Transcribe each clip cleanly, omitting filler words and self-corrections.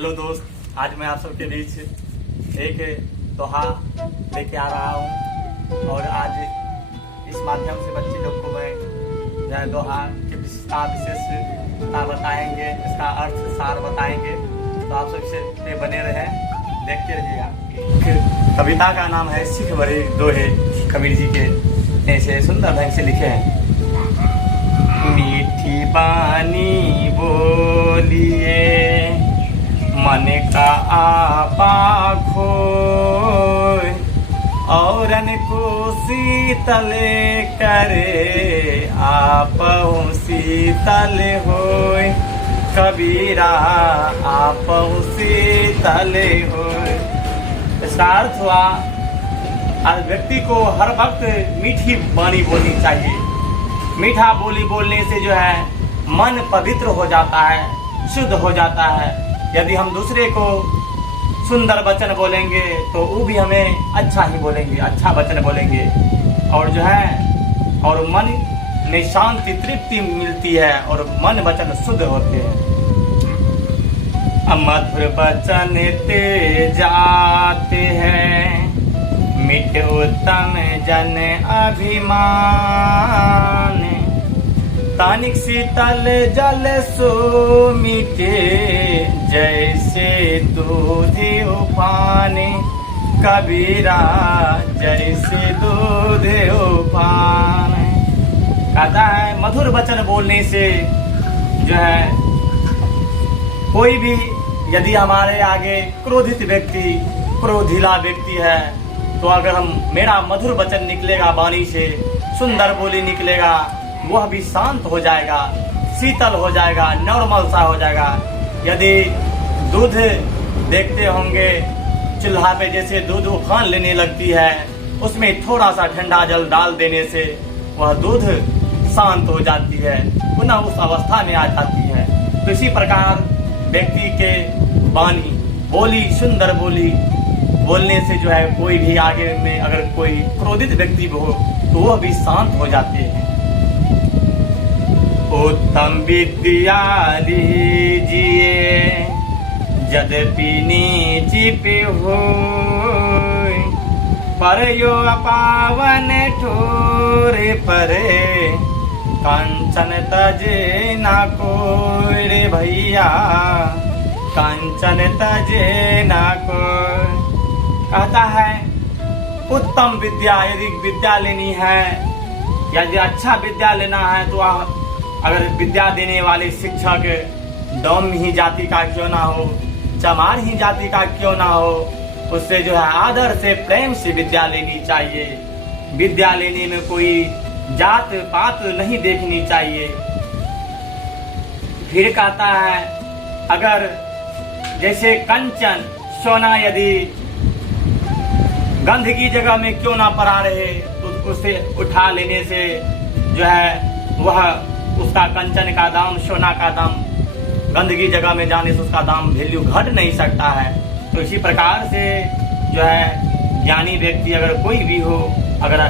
Hello दोस्त, आज मैं आप सबके बीच एक दोहा लेके आ रहा हूँ और आज इस माध्यम से बच्चे लोग को मैं दोहा की विशेषता बताएंगे, इसका अर्थ सार बताएंगे। तो आप सबसे पे बने रहें, देखते रहिएगा। कविता का नाम है सिख बड़े दोहे, कबीर जी के ऐसे सुंदर ढंग से लिखे हैं। मीठी बानी बोलिए मन का आपा खोय, औरन को शीतल करे आपहु शीतल होय। कबीरा आपहु शीतल होय। इसका अर्थ हुआ हर व्यक्ति को हर वक्त मीठी बानी बोलनी चाहिए। मीठा बोली बोलने से जो है मन पवित्र हो जाता है, शुद्ध हो जाता है। यदि हम दूसरे को सुंदर वचन बोलेंगे तो वो भी हमें अच्छा ही बोलेंगे, अच्छा वचन बोलेंगे और जो है और मन में शांति तृप्ति मिलती है और मन वचन शुद्ध होते हैं। मधुर वचन ते जाते हैं, मिठ उत्तम जन अभिमान। तानिक शीतल जल सो मीठे, जैसे दूध उफान। कबीरा जैसे दूध उफान। कहता है मधुर वचन बोलने से जो है कोई भी यदि हमारे आगे क्रोधित व्यक्ति, क्रोधिला व्यक्ति है, तो अगर मेरा मधुर वचन निकलेगा वाणी से, सुंदर बोली निकलेगा, वह भी शांत हो जाएगा, शीतल हो जाएगा, नॉर्मल सा हो जाएगा। यदि दूध देखते होंगे चूल्हा पे, जैसे दूध उफान लेने लगती है, उसमें थोड़ा सा ठंडा जल डाल देने से वह दूध शांत हो जाती है, पुनः उस अवस्था में आ जाती है। तो इसी प्रकार व्यक्ति के वाणी बोली, सुंदर बोली बोलने से जो है कोई भी आगे में अगर कोई क्रोधित व्यक्ति हो तो वह भी शांत हो जाते हैं। उत्तम विद्या लीजिए यद्यपि नीच हो, पर यो अपावन ठोरे परे, कंचन तजे ना कोई रे भैया, कंचन तजे ना कोई। कहता है उत्तम विद्या, यदि विद्या लेनी है, यदि अच्छा विद्या लेना है तो अगर विद्या देने वाले शिक्षक डोम ही जाति का क्यों ना हो, चमार ही जाति का क्यों ना हो, उससे जो है आदर से प्रेम से विद्या लेनी चाहिए। विद्या लेने में कोई जात पात नहीं देखनी चाहिए। फिर कहता है अगर जैसे कंचन सोना यदि गंध की जगह में क्यों ना पड़ा रहे, तो उसे उठा लेने से जो है वह उसका कंचन का दाम, सोना का दाम, गंध की जगह में जाने से उसका दाम वैल्यू घट नहीं सकता है। तो इसी प्रकार से जो है ज्ञानी व्यक्ति अगर कोई भी हो, अगर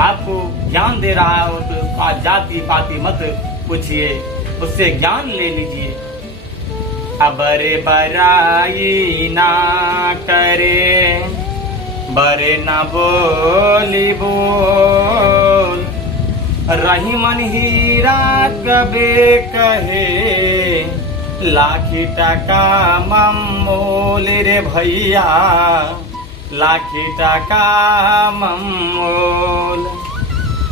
आपको ज्ञान दे रहा हो तो उसका जाति पाति मत पूछिए, उससे ज्ञान ले लीजिए। अबरे बराई ना करे, बरे न बोली बोल, रही मन हीरा कबे कहे, लाखी टका ममोल रे भैया, लाखी टका ममोल।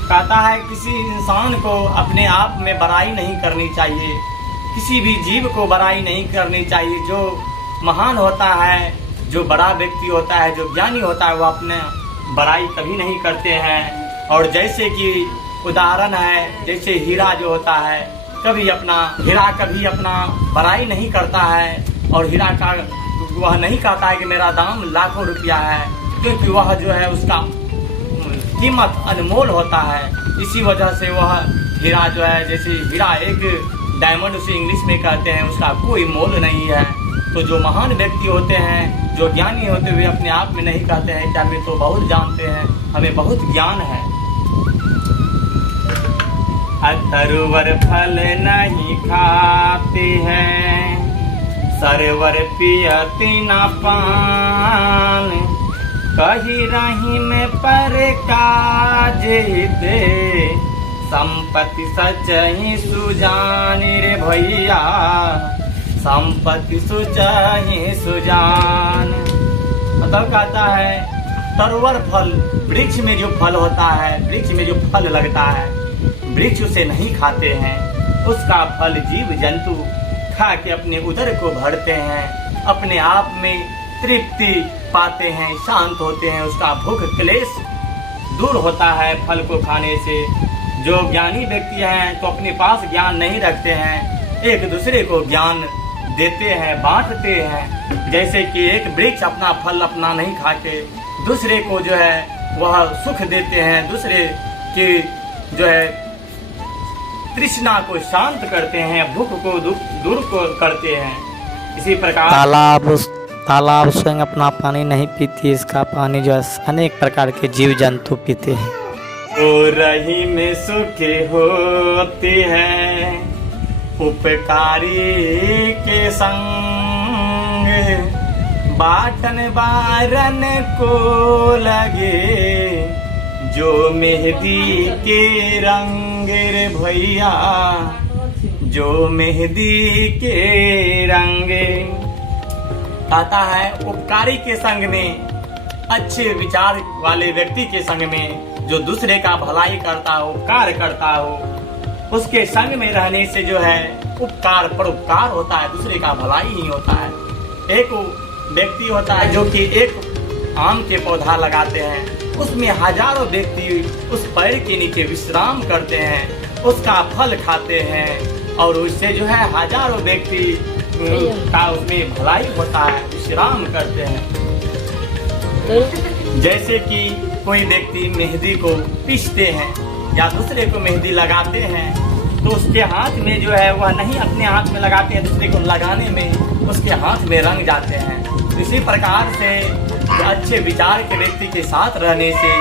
कहता है किसी इंसान को अपने आप में बड़ाई नहीं करनी चाहिए, किसी भी जीव को बड़ाई नहीं करनी चाहिए। जो महान होता है, जो बड़ा व्यक्ति होता है, जो ज्ञानी होता है, वो अपने बड़ाई कभी नहीं करते हैं। और जैसे कि उदाहरण है, जैसे हीरा जो होता है, कभी अपना बड़ाई नहीं करता है और हीरा का वह नहीं कहता है कि मेरा दाम लाखों रुपया है, क्योंकि वह जो है उसका कीमत अनमोल होता है। इसी वजह से वह हीरा जो है, जैसे हीरा एक डायमंड उसे इंग्लिश में कहते हैं, उसका कोई मोल नहीं है। तो जो महान व्यक्ति होते हैं, जो ज्ञानी होते हुए अपने आप में नहीं कहते हैं कि हमें तो बहुत जानते हैं, हमें बहुत ज्ञान है। अथर्वर फल नहीं खाते हैं, सरवर पियति न पान, कही रही में पर काज दे, संपत्ति सचहि सुजानि रे भैया, संपत्ति सुचहि सुजान। मतलब कहता है तरवर फल, वृक्ष में जो फल होता है, वृक्ष में जो फल लगता है, वृक्ष उसे नहीं खाते हैं, उसका फल जीव जंतु खा के अपने उदर को भरते हैं, अपने आप में तृप्ति पाते हैं, शांत होते हैं, उसका भूख क्लेश दूर होता है फल को खाने से। जो ज्ञानी व्यक्ति हैं तो अपने पास ज्ञान नहीं रखते हैं, एक दूसरे को ज्ञान देते हैं, बांटते हैं। जैसे कि एक वृक्ष अपना फल अपना नहीं खाके दूसरे को जो है वह सुख देते हैं, दूसरे की जो है तृष्णा को शांत करते हैं, भूख को दूर करते हैं। इसी प्रकार तालाब स्वयं अपना पानी नहीं पीती, इसका पानी जो है अनेक प्रकार के जीव जंतु पीते हैं। ओ रही में सुखी होती है उपकारी के संग, बाटन बारन को लगे जो मेहंदी के रंग रे भैया, जो मेहंदी के रंग। आता है उपकारी के संग में, अच्छे विचार वाले व्यक्ति के संग में, जो दूसरे का भलाई करता हो, उपकार करता हो, उसके संग में रहने से जो है उपकार पर उपकार होता है, दूसरे का भलाई ही होता है। एक व्यक्ति होता है जो कि एक आम के पौधा लगाते हैं, उसमें हजारों व्यक्ति उस पेड़ के नीचे विश्राम करते हैं, उसका फल खाते हैं, और उससे जो है हजारों व्यक्ति का उसमें भलाई होता है, विश्राम करते हैं। जैसे कि कोई व्यक्ति मेहंदी को पीसते हैं या दूसरे को मेहंदी लगाते हैं, तो उसके हाथ में जो है वह नहीं अपने हाथ में लगाते हैं, दूसरे को लगाने में उसके हाथ में रंग जाते हैं। इसी प्रकार से अच्छे विचार के व्यक्ति के साथ रहने से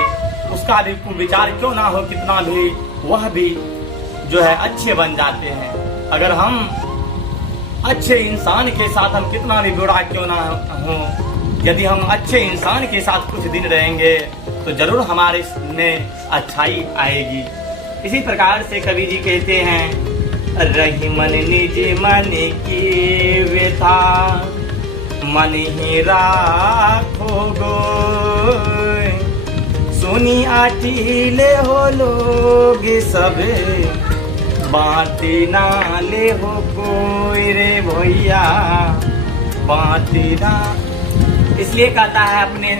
उसका भी विचार क्यों ना हो कितना भी, वह भी जो है अच्छे बन जाते हैं। अगर हम अच्छे इंसान के साथ हम कितना भी बुरा क्यों ना हो, यदि हम अच्छे इंसान के साथ कुछ दिन रहेंगे तो जरूर हमारे में अच्छाई आएगी। इसी प्रकार से कवि जी कहते हैं, रही मन निज मन की व्यथा, मन ही राखो गोय, सुनी आटीले हो लोग सब, बाटी ना ले हो कोई रे भैया, बाटी ना। इसलिए कहता है अपने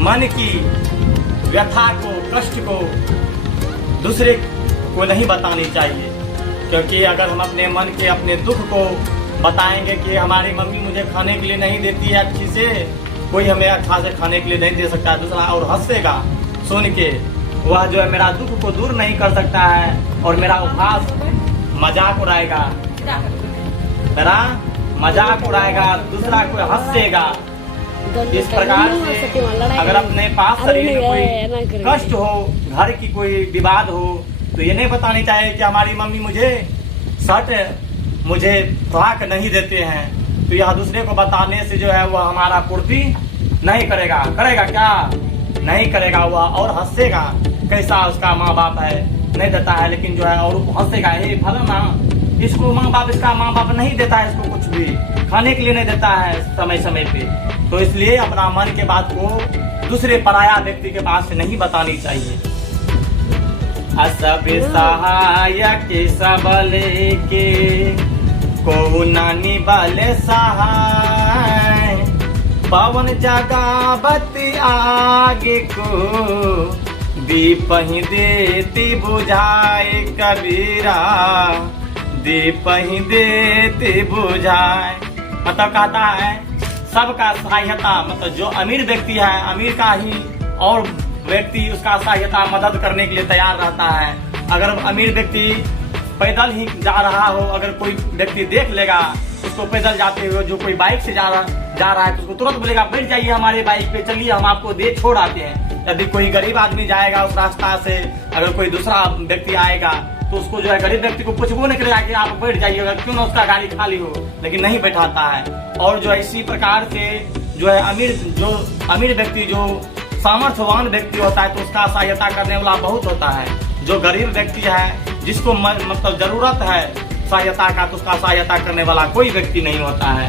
मन की व्यथा को, कष्ट को दूसरे को नहीं बतानी चाहिए, क्योंकि अगर हम अपने मन के अपने दुख को बताएंगे कि हमारी मम्मी मुझे खाने के लिए नहीं देती है अच्छी से, कोई हमें अच्छा से खाने के लिए नहीं दे सकता है दूसरा, और हंसेगा सुन के, वह जो है मेरा दुख को दूर नहीं कर सकता है और मेरा उपहास मजाक उड़ाएगा, मेरा मजाक उड़ाएगा, दूसरा कोई हंसेगा। इस प्रकार से अगर अपने पास शरीर में कोई कष्ट हो, घर की कोई विवाद हो, तो ये नहीं बतानी चाहिए कि हमारी मम्मी मुझे खुराक नहीं देते हैं, तो यह दूसरे को बताने से जो है वह हमारा पूर्ति नहीं करेगा। करेगा क्या? नहीं करेगा वह, और हंसेगा। कैसा उसका माँ बाप है, नहीं देता है, लेकिन जो है और हंसेगा, हे फलाना इसको माँ बाप, इसका माँ बाप नहीं देता है, इसको कुछ भी खाने के लिए नहीं देता है समय समय पे। तो इसलिए अपना मन के बात को दूसरे पराया व्यक्ति के पास नहीं बतानी चाहिए। सब सहायक सबले के को नानी बले सहाय, पवन जगावत आगे को, दीप ही देती बुझाए कबीरा, दीप ही देती बुझाए। मतलब कहता है सबका सहायता, मतलब जो अमीर व्यक्ति है, अमीर का ही और व्यक्ति उसका सहायता मदद करने के लिए तैयार रहता है। अगर अमीर व्यक्ति पैदल ही जा रहा हो, अगर कोई व्यक्ति देख लेगा उसको पैदल जाते हुए, जो कोई बाइक से जा रहा है, तो उसको तुरंत बोलेगा बैठ जाइए हमारे बाइक पे, चलिए हम आपको दे छोड़ आते हैं। यदि कोई गरीब आदमी जाएगा उस रास्ता से, अगर कोई दूसरा व्यक्ति आएगा तो उसको जो है गरीब व्यक्ति को पूछबो नहीं करेगा कि आप बैठ जाइएगा, क्यों ना उसका गाड़ी खाली हो, लेकिन नहीं बैठाता है। और जो है इसी प्रकार से जो है अमीर व्यक्ति जो सामर्थ्यवान व्यक्ति होता है तो उसका सहायता करने वाला बहुत होता है। जो गरीब व्यक्ति है जिसको मतलब जरूरत है सहायता का, तो उसका सहायता करने वाला कोई व्यक्ति नहीं होता है।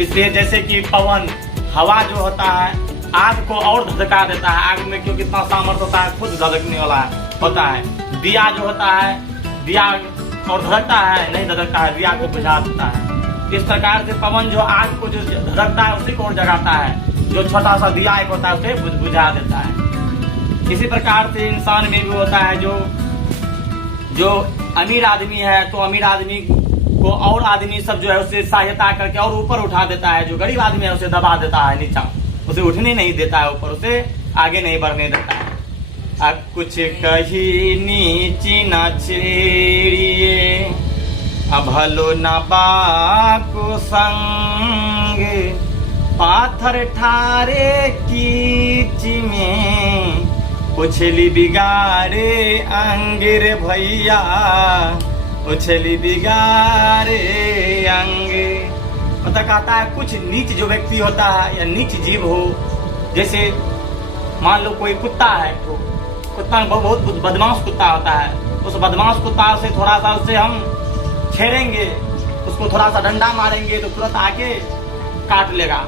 इसलिए जैसे कि पवन हवा जो होता है आग को और धधका देता है, आग में क्यों कितना सामर्थ्य होता है, खुद धधकने वाला होता है। दिया जो होता है, दिया और धधकता है, नहीं धधकता है, दिया को बुझा देता है। इस प्रकार से पवन जो आग को जो धधकता है उसी को और जगाता है, जो छोटा सा दिया एक होता है उसे बुझा देता है। इसी प्रकार से इंसान में भी होता है, जो अमीर आदमी है तो अमीर आदमी को और आदमी सब जो है उसे सहायता करके और ऊपर उठा देता है। जो गरीब आदमी है उसे दबा देता है नीचा, उसे उठने नहीं देता है ऊपर, उसे आगे नहीं बढ़ने देता है। अब कुछ कही नीची न छेड़िए, अभलो न बाको संग, पाथर ठारे कीच में, उछली बिगाड़े अंगिर भैया, उछली बिगाड़े अंगे। मतलब कहता है कुछ नीच जो व्यक्ति होता है या नीच जीव हो, जैसे मान लो कोई कुत्ता है, तो कुत्ता बहुत बदमाश कुत्ता होता है, उस बदमाश कुत्ता से थोड़ा सा उसे हम छेड़ेंगे, उसको थोड़ा सा डंडा मारेंगे तो तुरंत आके काट लेगा।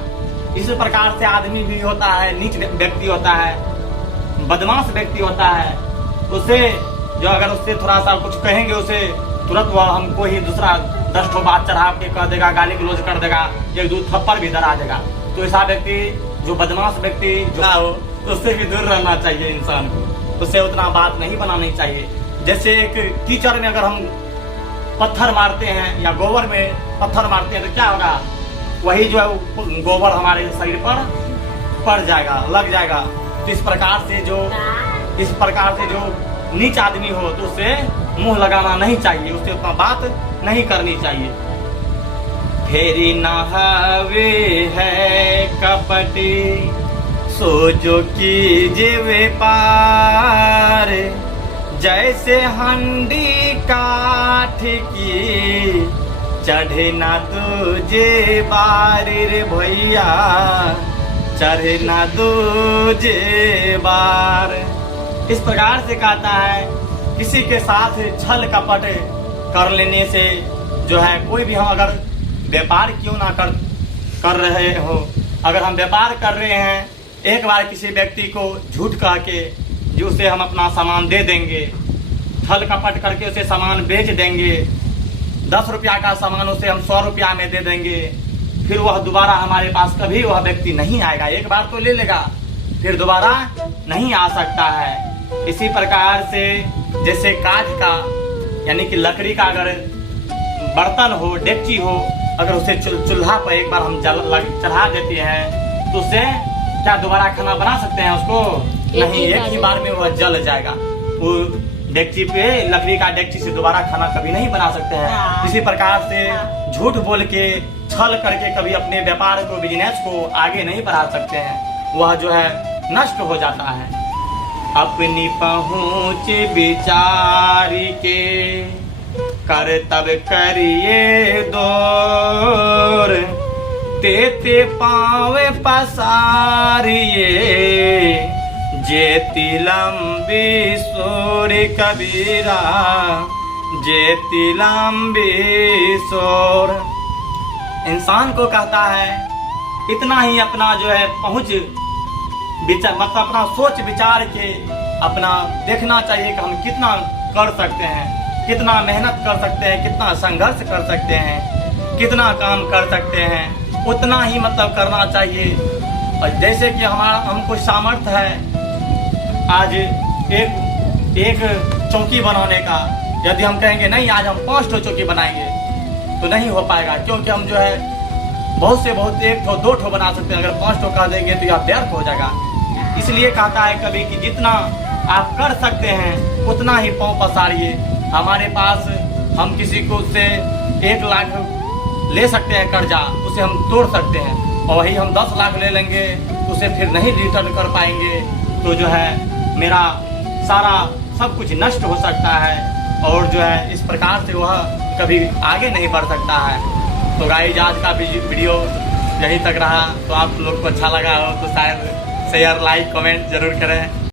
इसी प्रकार से आदमी भी होता है, नीच व्यक्ति होता है, बदमाश व्यक्ति होता है, उसे जो अगर उससे थोड़ा सा कुछ कहेंगे उसे तुरंत वह हमको ही दूसरा 10 ठो बात चढ़ा के कह देगा, गाली गलौज कर देगा, एक दो थप्पड़ भी डरा देगा। तो ऐसा व्यक्ति जो बदमाश व्यक्ति जो हो उससे भी दूर रहना चाहिए इंसान को, उससे उतना बात नहीं बनानी चाहिए। जैसे एक कीचड़ में अगर हम पत्थर मारते हैं या गोबर में पत्थर मारते हैं तो क्या होगा, वही जो है गोबर हमारे शरीर पर पड़ जाएगा, लग जाएगा। तो इस प्रकार से जो नीच आदमी हो तो उससे मुंह लगाना नहीं चाहिए, उससे उतना बात नहीं करनी चाहिए। फेरी नहावे है कपटी, सोचो कीजिए व्यापार, जैसे हंडी काठ की, चढ़े ना तुझे बार रे भैया, चढ़े ना तुझे बार। इस प्रकार से कहता है किसी के साथ छल कपट कर लेने से जो है, कोई भी हम अगर व्यापार क्यों ना कर रहे हो, अगर हम व्यापार कर रहे हैं, एक बार किसी व्यक्ति को झूठ कह के जो उसे हम अपना सामान दे देंगे, छल कपट करके उसे सामान बेच देंगे, 10 रुपया का सामान उसे हम 100 रुपया में दे देंगे, फिर वह दोबारा हमारे पास कभी वह व्यक्ति नहीं आएगा। एक बार तो ले लेगा, फिर दोबारा नहीं आ सकता है। इसी प्रकार से जैसे काठ का यानी कि लकड़ी का अगर बर्तन हो, डेगची हो, अगर उसे चूल्हा पर एक बार हम चढ़ा देते हैं तो उससे क्या दोबारा खाना बना सकते हैं उसको? नहीं, एक ही बार में वह जल जाएगा। वो डेगची पे, लकड़ी का डेगची से दोबारा खाना कभी नहीं बना सकते हैं। इसी प्रकार से झूठ बोल के, छल करके कभी अपने व्यापार को, बिजनेस को आगे नहीं बढ़ा सकते हैं, वह जो है नष्ट हो जाता है। अपनी पहुँच विचार के कर तब करिए दूर, तेते पावे पसारिए, जेती लंबी सोर कबीरा, जेती लंबी सोर। इंसान को कहता है इतना ही अपना जो है पहुँच विचार, मतलब अपना सोच विचार के अपना देखना चाहिए कि हम कितना कर सकते हैं, कितना मेहनत कर सकते हैं, कितना संघर्ष कर सकते हैं, कितना काम कर सकते हैं, उतना ही मतलब करना चाहिए। और जैसे कि हमको सामर्थ्य है आज एक चौकी बनाने का, यदि हम कहेंगे नहीं आज हम 5 ठो चौकी बनाएंगे तो नहीं हो पाएगा, क्योंकि हम जो है बहुत से बहुत 1 ठो 2 ठो बना सकते हैं। अगर 5 ठो कर देंगे तो यह व्यर्थ हो जाएगा। इसलिए कहता है कभी कि जितना आप कर सकते हैं उतना ही पाँव पसारिए। हमारे पास हम किसी को उससे 1 लाख ले सकते हैं कर्जा, उसे हम तोड़ सकते हैं, और वही हम 10 लाख ले लेंगे उसे फिर नहीं रिटर्न कर पाएंगे, तो जो है मेरा सारा सब कुछ नष्ट हो सकता है। और जो है इस प्रकार से वह कभी आगे नहीं बढ़ सकता है। तो गाइस आज का वीडियो यहीं तक रहा। तो आप लोग को अच्छा लगा हो तो शायद शेयर लाइक कमेंट जरूर करें।